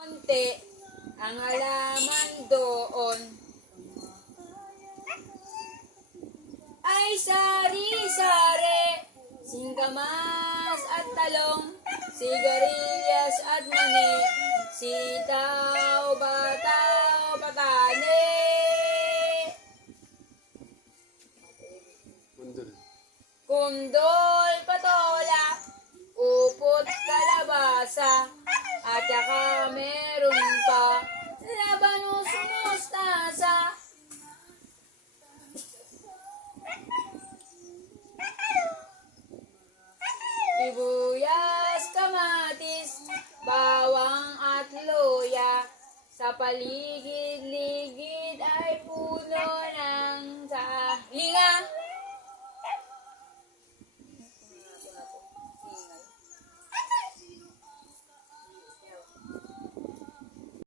Konti ang halaman doon ay sari-sari, singkamas at talong, sigarilyas at mani, sitaw, bataw, patani. Kundol, patola, upot, kalabasa, at saka meron pa labanos, mustasa. Sibuyas, kamatis, bawang at luya, sa paligid